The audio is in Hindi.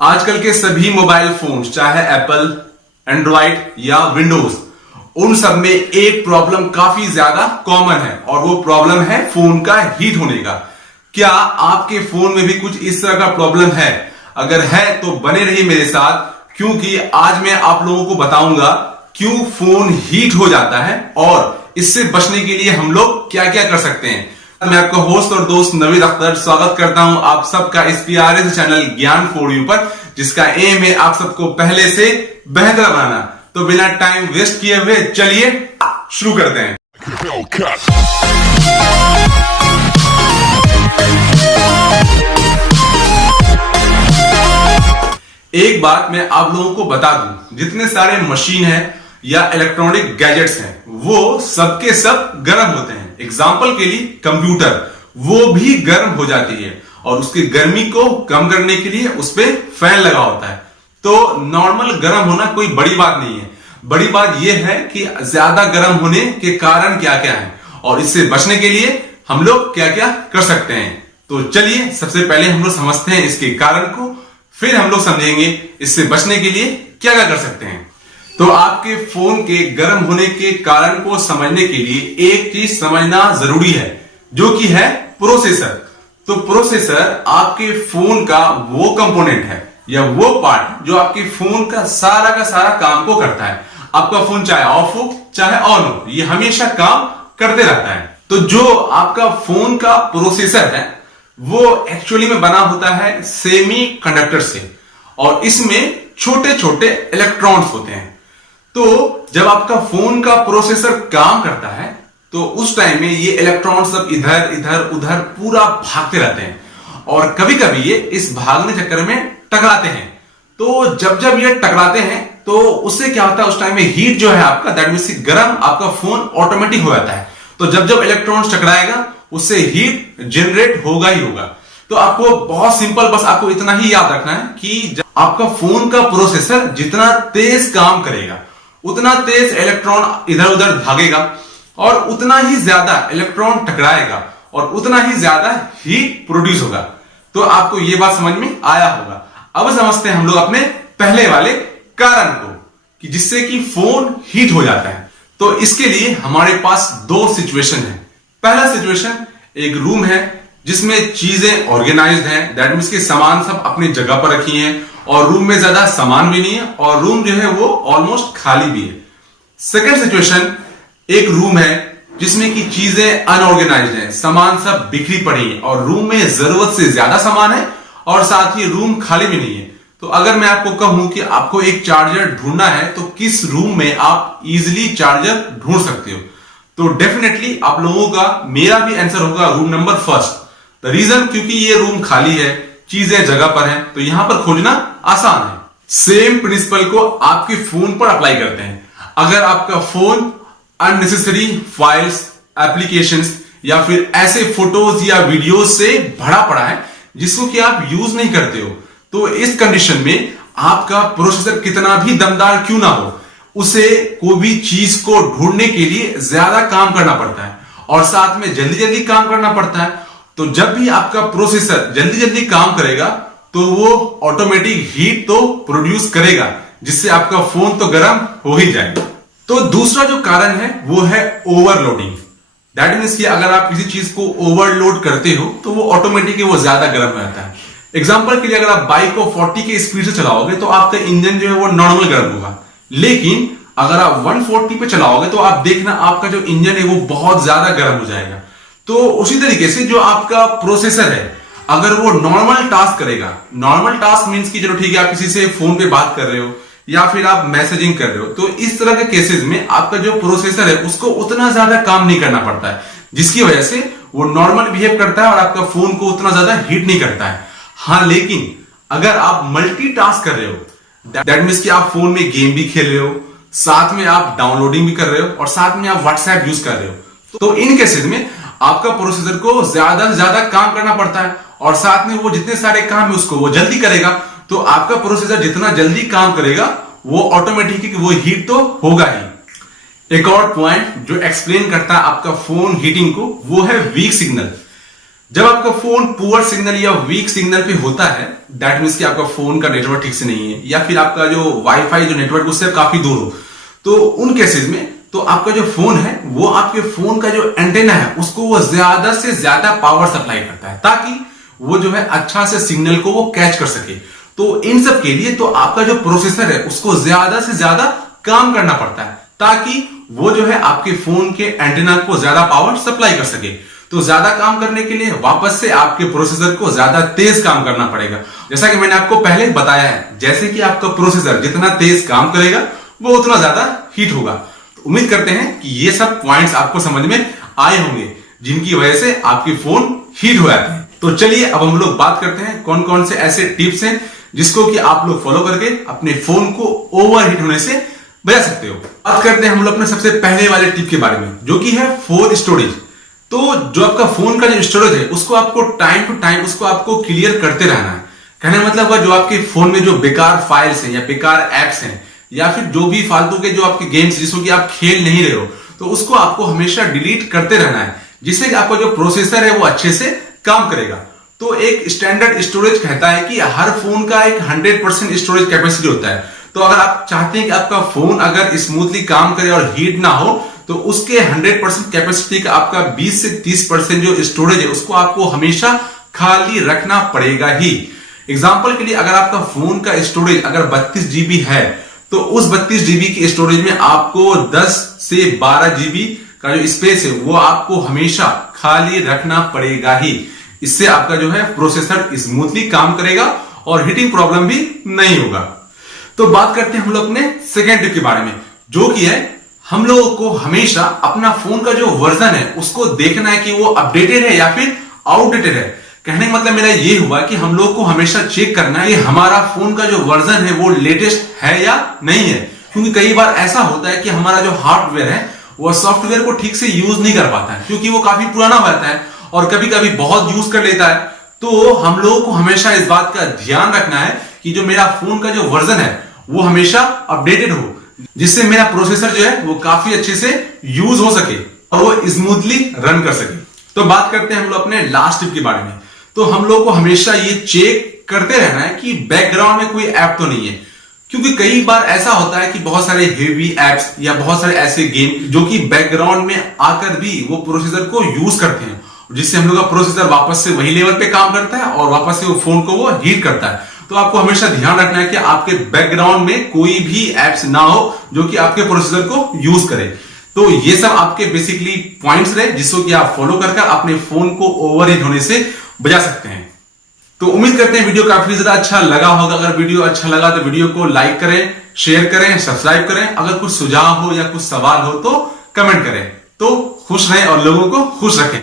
आजकल के सभी मोबाइल फोन्स चाहे एप्पल, एंड्रॉइड या विंडोज, उन सब में एक प्रॉब्लम काफी ज्यादा कॉमन है और वो प्रॉब्लम है फोन का हीट होने का। क्या आपके फोन में भी कुछ इस तरह का प्रॉब्लम है? अगर है तो बने रहिए मेरे साथ, क्योंकि आज मैं आप लोगों को बताऊंगा क्यों फोन हीट हो जाता है और इससे बचने के लिए हम लोग क्या क्या कर सकते हैं। मैं आपका होस्ट और दोस्त नवीद अख्तर स्वागत करता हूं आप सबका इस प्यारे से चैनल ज्ञान फॉर यू पर, जिसका एम है आप सबको पहले से बेहतर बनाना। तो बिना टाइम वेस्ट किए हुए चलिए शुरू करते हैं। एक बात मैं आप लोगों को बता दूं, जितने सारे मशीन है या इलेक्ट्रॉनिक गैजेट्स हैं वो सबके सब गर्म होते हैं। एग्जाम्पल के लिए कंप्यूटर, वो भी गर्म हो जाती है और उसकी गर्मी को कम करने के लिए उस पर फैन लगा होता है। तो नॉर्मल गर्म होना कोई बड़ी बात नहीं है। बड़ी बात यह है कि ज्यादा गर्म होने के कारण क्या क्या है और इससे बचने के लिए हम लोग क्या क्या कर सकते हैं। तो चलिए सबसे पहले हम लोग समझते हैं इसके कारण को, फिर हम लोग समझेंगे इससे बचने के लिए क्या क्या कर सकते हैं। तो आपके फोन के गर्म होने के कारण को समझने के लिए एक चीज समझना जरूरी है, जो कि है प्रोसेसर। तो प्रोसेसर आपके फोन का वो कंपोनेंट है या वो पार्ट जो आपके फोन का सारा काम को करता है। आपका फोन चाहे ऑफ हो चाहे ऑन हो, ये हमेशा काम करते रहता है। तो जो आपका फोन का प्रोसेसर है वो एक्चुअली में बना होता है सेमी कंडक्टर से और इसमें छोटे छोटे इलेक्ट्रॉन्स होते हैं। तो जब आपका फोन का प्रोसेसर काम करता है तो उस टाइम में ये इलेक्ट्रॉन सब इधर इधर उधर पूरा भागते रहते हैं और कभी कभी ये इस भागने चक्कर में टकराते हैं। तो जब ये टकराते हैं तो उससे क्या होता है, उस टाइम में हीट जो है आपका, दैट मींस गर्म आपका फोन ऑटोमेटिक हो जाता है। तो जब इलेक्ट्रॉन्स टकराएगा उससे हीट जनरेट होगा ही होगा। तो आपको बहुत सिंपल, बस आपको इतना ही याद रखना है कि आपका फोन का प्रोसेसर जितना तेज काम करेगा उतना तेज इलेक्ट्रॉन इधर उधर भागेगा और उतना ही ज्यादा इलेक्ट्रॉन टकराएगा और उतना ही ज्यादा हीट प्रोड्यूस होगा। तो आपको यह बात समझ में आया होगा। अब समझते हैं हम लोग अपने पहले वाले कारण को, कि जिससे कि फोन हीट हो जाता है। तो इसके लिए हमारे पास दो सिचुएशन है। पहला सिचुएशन, एक रूम है जिसमें चीजें ऑर्गेनाइज्ड हैं, दैट मींस के सामान सब अपनी जगह पर रखी हैं और रूम में ज्यादा सामान भी नहीं है और रूम जो है वो ऑलमोस्ट खाली भी है। सेकंड सिचुएशन, एक रूम है जिसमें की चीजें अनऑर्गेनाइज्ड हैं, सामान सब बिखरी पड़ी है और रूम में जरूरत से ज्यादा सामान है और साथ ही रूम खाली भी नहीं है। तो अगर मैं आपको कहूं कि आपको एक चार्जर ढूंढना है तो किस रूम में आप इजिली चार्जर ढूंढ सकते हो? तो डेफिनेटली आप लोगों का, मेरा भी आंसर होगा room number first. The reason, क्योंकि ये रूम खाली है, चीजें जगह पर हैं, तो यहां पर खोजना आसान है। सेम प्रिंसिपल को आपके फोन पर अप्लाई करते हैं। अगर आपका फोन अननेसेसरी फाइल्स, एप्लीकेशंस या फिर ऐसे फोटोज या वीडियोस से भरा पड़ा है जिसको कि आप यूज नहीं करते हो, तो इस कंडीशन में आपका प्रोसेसर कितना भी दमदार क्यों ना हो, उसे कोई भी चीज को ढूंढने के लिए ज्यादा काम करना पड़ता है और साथ में जल्दी जल्दी काम करना पड़ता है। तो जब भी आपका प्रोसेसर जल्दी जल्दी काम करेगा तो वो ऑटोमेटिक हीट तो प्रोड्यूस करेगा, जिससे आपका फोन तो गर्म हो ही जाएगा। तो दूसरा जो कारण है वो है ओवरलोडिंग। दैट मींस कि अगर आप किसी चीज को ओवरलोड करते हो तो वो ऑटोमेटिक वो ज्यादा गर्म हो जाता है। एग्जांपल के लिए, अगर आप बाइक को 40 के स्पीड से चलाओगे तो आपका इंजन जो है वो नॉर्मल गर्म होगा, लेकिन अगर आप 140 पे चलाओगे तो आप देखना आपका जो इंजन है वो बहुत ज्यादा गर्म हो जाएगा। तो उसी तरीके से जो आपका प्रोसेसर है, अगर वो नॉर्मल टास्क करेगा, नॉर्मल टास्क मींस कि चलो ठीक है आप किसी से फोन पे बात कर रहे हो या फिर आप मैसेजिंग कर रहे हो, तो इस तरह के केसेस में आपका जो प्रोसेसर है उसको उतना ज्यादा काम नहीं करना पड़ता है, जिसकी वजह से वो नॉर्मल बिहेव करता है और आपका फोन को उतना ज्यादा हीट नहीं करता है। हाँ, लेकिन अगर आप मल्टीटास्क कर रहे हो, दैट मींस कि आप फोन में गेम भी खेल रहे हो, साथ में आप डाउनलोडिंग भी कर रहे हो और साथ में आप व्हाट्सएप यूज कर रहे हो, तो इन केसेस में आपका प्रोसेसर को ज्यादा से ज्यादा काम करना पड़ता है और साथ में वो जितने सारे काम है उसको वो जल्दी करेगा। तो आपका प्रोसेसर जितना जल्दी काम करेगा वो ऑटोमेटिकली वो हीट तो होगा ही। एक और पॉइंट जो एक्सप्लेन करता है आपका फोन हीटिंग को, वो है वीक सिग्नल। जब आपका फोन पुअर सिग्नल या वीक सिग्नल पे होता है, दैट मीन्स कि आपका फोन का नेटवर्क ठीक से नहीं है, या फिर आपका जो वाईफाई जो नेटवर्क उससे काफी दूर हो, तो उन केसेस में तो आपका जो फोन है वो आपके फोन का जो एंटेना है उसको वो ज्यादा से ज्यादा पावर सप्लाई करता है, ताकि वो जो है अच्छा से सिग्नल को वो कैच कर सके। तो इन सब के लिए तो आपका जो प्रोसेसर है उसको ज्यादा से ज्यादा काम करना पड़ता है, ताकि वो जो है आपके फोन के एंटेना को ज्यादा पावर सप्लाई कर सके। तो ज्यादा काम करने के लिए वापस से आपके प्रोसेसर को ज्यादा तेज काम करना पड़ेगा। जैसा कि मैंने आपको पहले बताया है, जैसे कि आपका प्रोसेसर जितना तेज काम करेगा वो उतना ज्यादा हीट होगा। तो उम्मीद करते हैं कि ये सब पॉइंट्स आपको समझ में आए होंगे, जिनकी वजह से आपके फोन हीट हो जाते हैं। तो चलिए अब हम लोग बात करते हैं कौन कौन से ऐसे टिप्स हैं जिसको कि आप लोग फॉलो करके अपने फोन को ओवरहीट होने से बचा सकते हो। बात करते हैं हम लोग अपने सबसे पहले वाले टिप के बारे में, जो कि है फोन स्टोरेज। तो जो आपका फोन का जो स्टोरेज है उसको आपको टाइम टू टाइम उसको आपको क्लियर करते रहना है। कहने का मतलब जो आपके फोन में जो बेकार फाइल्स हैं या बेकार एप्स हैं या फिर जो भी फालतू के जो आपके गेम्स जिसको कि आप खेल नहीं रहे हो, तो उसको आपको हमेशा डिलीट करते रहना है, जिससे कि आपका जो प्रोसेसर है वो अच्छे से काम करेगा। तो एक स्टैंडर्ड स्टोरेज कहता है कि हर फोन का एक 100% स्टोरेज कैपेसिटी होता है। तो अगर आप चाहते हैं कि आपका फोन अगर स्मूथली काम करे और हीट ना हो, तो उसके 100% कैपेसिटी का आपका 20 से 30% जो स्टोरेज है उसको आपको हमेशा खाली रखना पड़ेगा ही। एग्जांपल के लिए अगर आपका फोन का स्टोरेज अगर 32 जीबी है, तो उस 32 जीबी की स्टोरेज में आपको 10 से 12 जीबी का जो स्पेस है वो आपको हमेशा खाली रखना पड़ेगा ही। इससे आपका जो है प्रोसेसर स्मूथली काम करेगा और हीटिंग प्रॉब्लम भी नहीं होगा। तो बात करते हैं हम लोग अपने सेकेंड टिप के बारे में, जो कि है हम लोगों को हमेशा अपना फोन का जो वर्जन है उसको देखना है कि वो अपडेटेड है या फिर आउटडेटेड है। कहने का मतलब मेरा ये हुआ कि हम लोग को हमेशा चेक करना है कि हमारा फोन का जो वर्जन है वो लेटेस्ट है या नहीं है, क्योंकि कई बार ऐसा होता है कि हमारा जो हार्डवेयर है वो सॉफ्टवेयर को ठीक से यूज नहीं कर पाता है, क्योंकि वो काफी पुराना हो जाता है और कभी कभी बहुत यूज कर लेता है। तो हम लोगों को हमेशा इस बात का ध्यान रखना है कि जो मेरा फोन का जो वर्जन है वो हमेशा अपडेटेड हो, जिससे मेरा प्रोसेसर जो है वो काफी अच्छे से यूज हो सके और वो स्मूथली रन कर सके। तो बात करते हैं हम लोग अपने लास्ट टिप के बारे में। तो हम लोग को हमेशा ये चेक करते रहना है कि बैकग्राउंड में कोई ऐप तो नहीं है, क्योंकि कई बार ऐसा होता है कि बहुत सारे हेवी एप्स या बहुत सारे ऐसे गेम जो कि बैकग्राउंड में आकर भी वो प्रोसेसर को यूज करते हैं, जिससे हम लोग का प्रोसेसर वापस से वही लेवल पे काम करता है और वापस से वो फोन को वो हीट करता है। तो आपको हमेशा ध्यान रखना है कि आपके बैकग्राउंड में कोई भी एप्स ना हो जो कि आपके प्रोसेसर को यूज करे। तो ये सब आपके बेसिकली पॉइंट्स रहे जिसको कि आप फॉलो करके अपने फोन को ओवरहीट होने से बचा सकते हैं। तो उम्मीद करते हैं वीडियो काफी ज्यादा अच्छा लगा होगा। अगर वीडियो अच्छा लगा तो वीडियो को लाइक करें, शेयर करें, सब्सक्राइब करें। अगर कुछ सुझाव हो या कुछ सवाल हो तो कमेंट करें। तो खुश रहें और लोगों को खुश रखें।